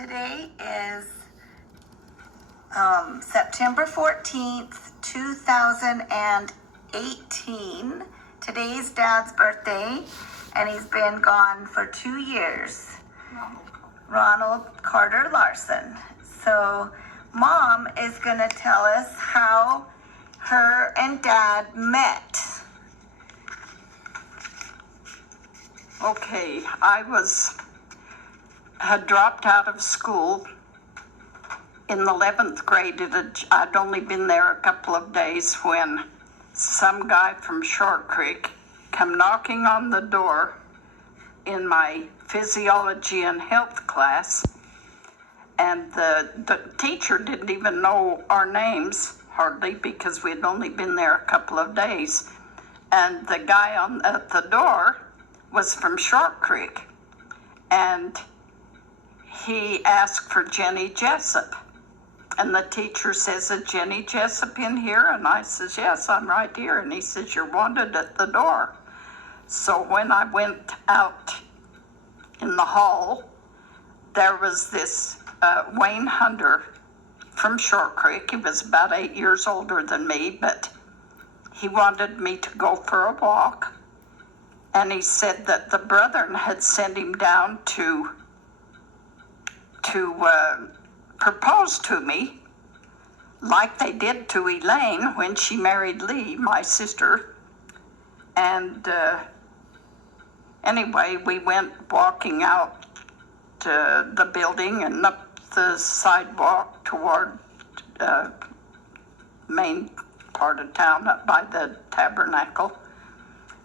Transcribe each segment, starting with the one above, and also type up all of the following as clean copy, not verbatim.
Today is September 14th, 2018. Today's Dad's birthday, and he's been gone for 2 years. Ronald Carter Larson. So Mom is going to tell us how her and Dad met. Okay, had dropped out of school in the 11th grade. I'd only been there a couple of days when some guy from Short Creek came knocking on the door in my physiology and health class, and the teacher didn't even know our names hardly because we'd only been there a couple of days. And the guy at the door was from Short Creek, and he asked for Jenny Jessup. And the teacher says, "Is Jenny Jessup in here?" And I says, "Yes, I'm right here." And he says, "You're wanted at the door." So when I went out in the hall, there was this Wayne Hunter from Short Creek. He was about 8 years older than me, but he wanted me to go for a walk. And he said that the brethren had sent him down to propose to me, like they did to Elaine when she married Lee, my sister. And anyway, we went walking out to the building and up the sidewalk toward main part of town, up by the tabernacle.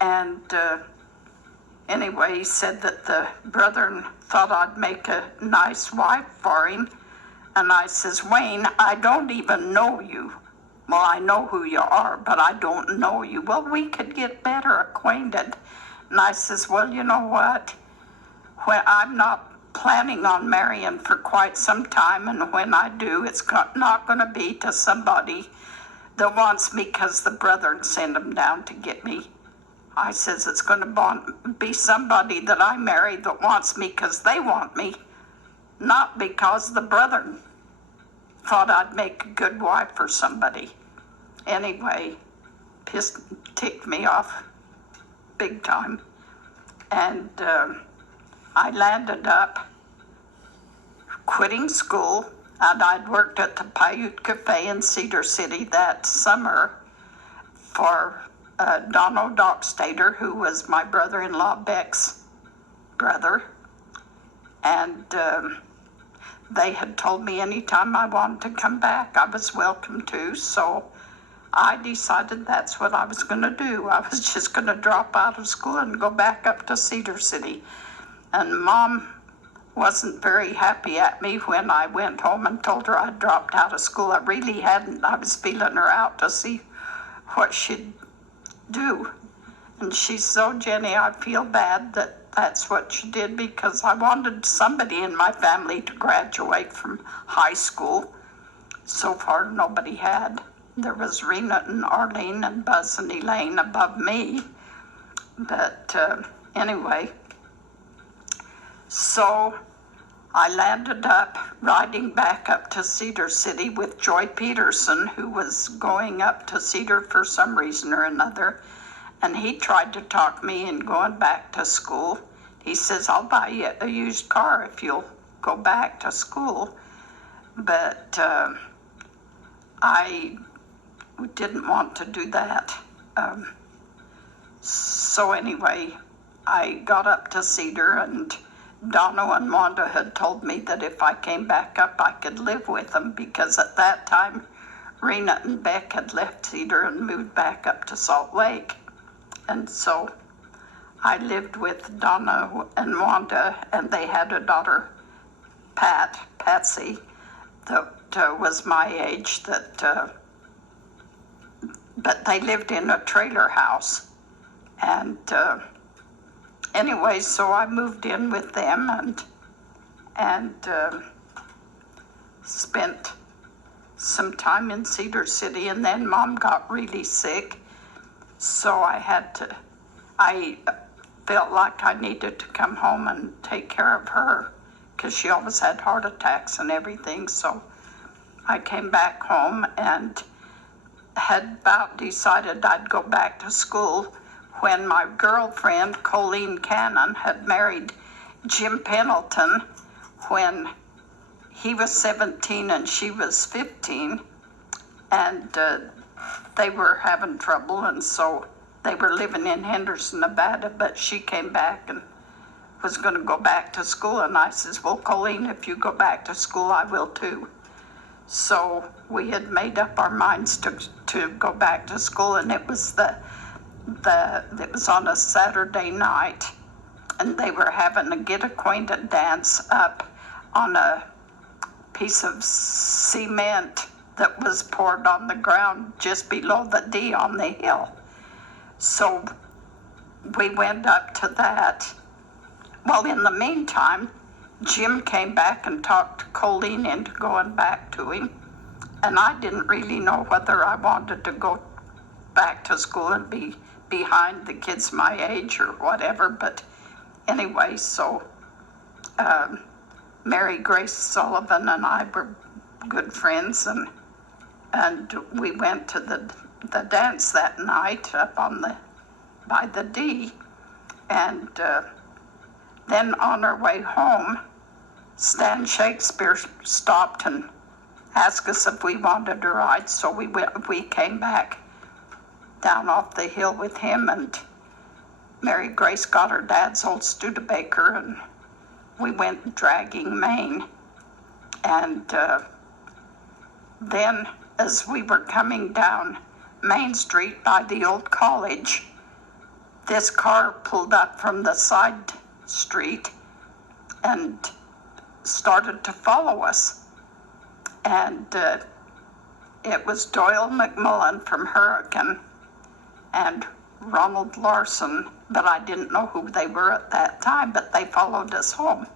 And anyway, he said that the brethren thought I'd make a nice wife for him. And I says, "Wayne, I don't even know you." "Well, I know who you are, but I don't know you." "Well, we could get better acquainted." And I says, "Well, you know what? When I'm not planning on marrying for quite some time, and when I do, it's not going to be to somebody that wants me because the brethren send them down to get me. I says it's going to be somebody that I marry that wants me because they want me, not because the brethren thought I'd make a good wife for somebody." Anyway, ticked me off big time. And I landed up quitting school, and I'd worked at the Paiute Cafe in Cedar City that summer for Donald Dockstader, who was my brother-in-law Beck's brother. And they had told me anytime I wanted to come back, I was welcome to. So I decided that's what I was going to do. I was just going to drop out of school and go back up to Cedar City. And Mom wasn't very happy at me when I went home and told her I'd dropped out of school. I really hadn't. I was feeling her out to see what she'd do. And she said, "Oh, Jenny, I feel bad that that's what you did, because I wanted somebody in my family to graduate from high school. So far, nobody had. There was Rena and Arlene and Buzz and Elaine above me. But anyway, so I landed up riding back up to Cedar City with Joy Peterson, who was going up to Cedar for some reason or another. And he tried to talk me into going back to school. He says, "I'll buy you a used car if you'll go back to school." But I didn't want to do that. So anyway, I got up to Cedar, and Donna and Wanda had told me that if I came back up, I could live with them, because at that time, Rena and Beck had left Cedar and moved back up to Salt Lake. And so I lived with Donna and Wanda, and they had a daughter, Patsy, that was my age, but they lived in a trailer house. And anyway, so I moved in with them and spent some time in Cedar City, and then Mom got really sick. So I felt like I needed to come home and take care of her, because she always had heart attacks and everything. So I came back home and had about decided I'd go back to school when my girlfriend, Colleen Cannon, had married Jim Pendleton when he was 17 and she was 15. And they were having trouble, and so they were living in Henderson, Nevada, but she came back and was going to go back to school. And I says, well, Colleen, if you go back to school, I will too. So we had made up our minds to go back to school, and it was it was on a Saturday night, and they were having a get acquainted dance up on a piece of cement that was poured on the ground just below the D on the hill. So we went up to that. Well, in the meantime, Jim came back and talked Colleen into going back to him. And I didn't really know whether I wanted to go back to school and be behind the kids my age or whatever. But anyway, so Mary Grace Sullivan and I were good friends, and we went to the dance that night up by the D. And then on our way home, Stan Shakespeare stopped and asked us if we wanted to ride. So we came back down off the hill with him, and Mary Grace got her dad's old Studebaker, and we went dragging Maine. And then as we were coming down Main Street by the old college, this car pulled up from the side street and started to follow us. And it was Doyle McMullen from Hurricane and Ronald Larson, but I didn't know who they were at that time, but they followed us home.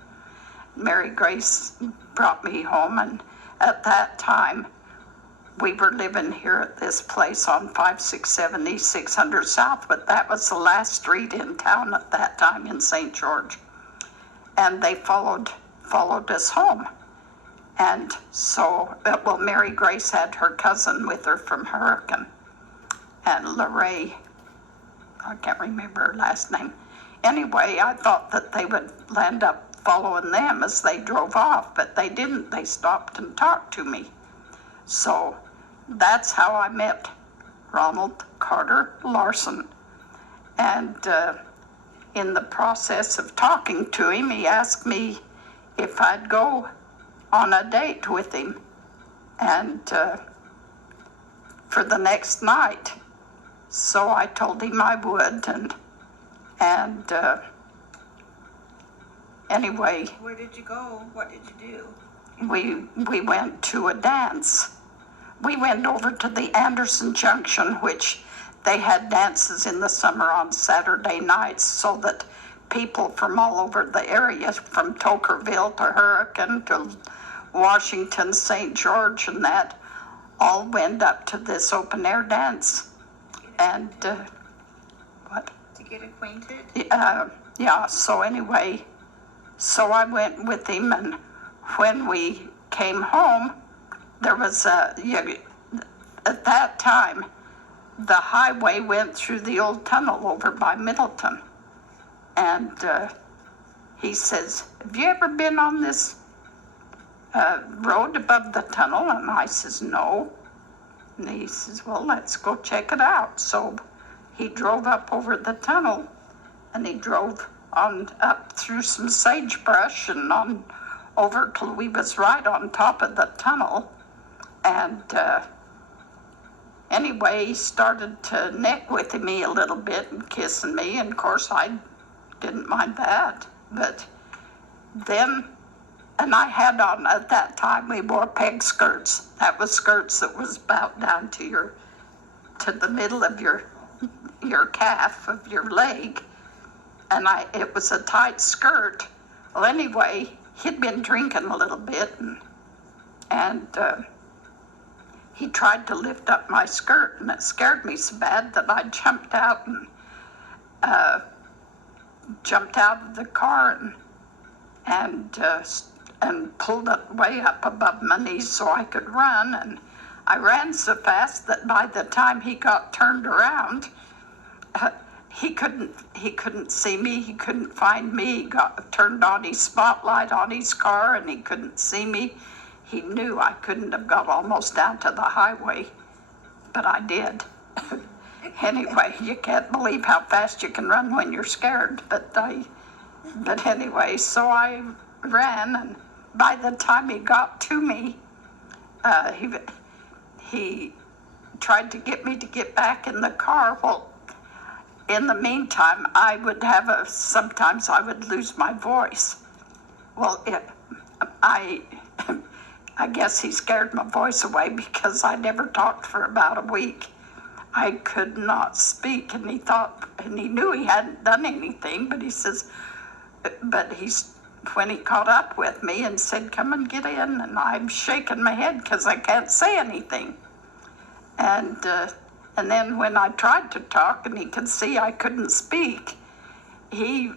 Mary Grace brought me home, and at that time, we were living here at this place on 5670 600 South, but that was the last street in town at that time in St. George. And they followed us home. And so, well, Mary Grace had her cousin with her from Hurricane, and Lorraine, I can't remember her last name. Anyway, I thought that they would land up following them as they drove off, but they didn't. They stopped and talked to me. So that's how I met Ronald Carter Larson. And in the process of talking to him, he asked me if I'd go on a date with him, and for the next night. So I told him I would, and anyway. Where did you go? What did you do? We went to a dance. We went over to the Anderson Junction, which they had dances in the summer on Saturday nights, so that people from all over the area, from Tokerville to Hurricane to Washington, St. George, and that, all went up to this open air dance. And what? To get acquainted? Yeah, so anyway, so I went with him, and when we came home, there was at that time, the highway went through the old tunnel over by Middleton. And he says, have you ever been on this road above the tunnel? And I says, no. And he says, well, let's go check it out. So he drove up over the tunnel, and he drove on up through some sagebrush and on over till we was right on top of the tunnel. And anyway, he started to neck with me a little bit and kissing me, and of course I didn't mind that. But then, and I had on, at that time, we wore peg skirts. That was skirts that was about down to the middle of your calf of your leg. And it was a tight skirt. Well, anyway, he'd been drinking a little bit, and he tried to lift up my skirt, and it scared me so bad that I jumped out and jumped out of the car and pulled it way up above my knees so I could run. And I ran so fast that by the time he got turned around, he couldn't see me. He couldn't find me. He turned on his spotlight on his car, and he couldn't see me. He knew I couldn't have got almost down to the highway, but I did. Anyway, you can't believe how fast you can run when you're scared. But anyway, so I ran, and by the time he got to me, he tried to get me to get back in the car. Well, in the meantime, sometimes I would lose my voice. Well, I guess he scared my voice away because I never talked for about a week. I could not speak, and he knew he hadn't done anything, but when he caught up with me and said, "Come and get in," and I'm shaking my head because I can't say anything. And then when I tried to talk and he could see I couldn't speak, he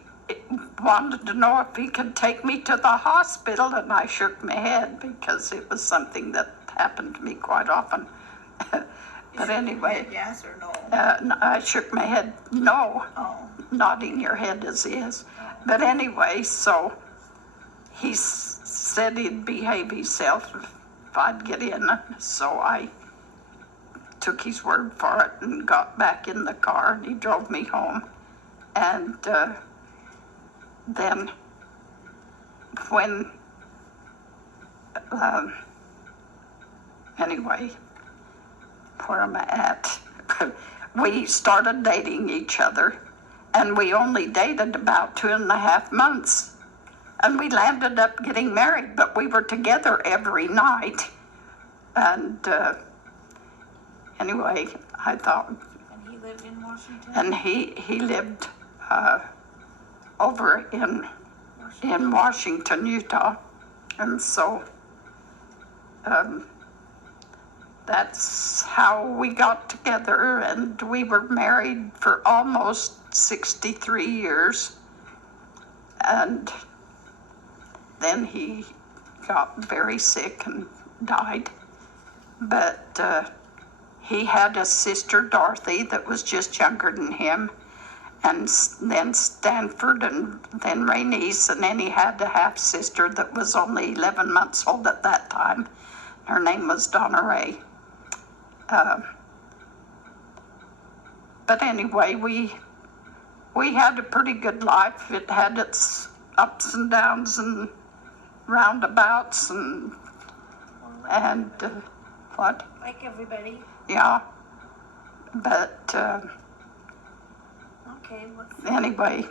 wanted to know if he could take me to the hospital, and I shook my head because it was something that happened to me quite often. But anyway, yes or no? I shook my head no, Oh. nodding your head as is. But anyway, so he said he'd behave himself if I'd get in. So I took his word for it and got back in the car, and he drove me home. And then when, anyway, where am I at? We started dating each other, and we only dated about 2.5 months. And we landed up getting married, but we were together every night. And anyway, I thought. And he lived in Washington? And he lived over in Washington, Utah. And so that's how we got together, and we were married for almost 63 years. And then he got very sick and died. But he had a sister, Dorothy, that was just younger than him, and then Stanford, and then Rainice, and then he had a half-sister that was only 11 months old at that time. Her name was Donna Ray. But anyway, we had a pretty good life. It had its ups and downs and roundabouts and what? Like everybody. Yeah. But Okay, anyway.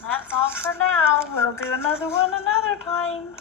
that's all for now. We'll do another one another time.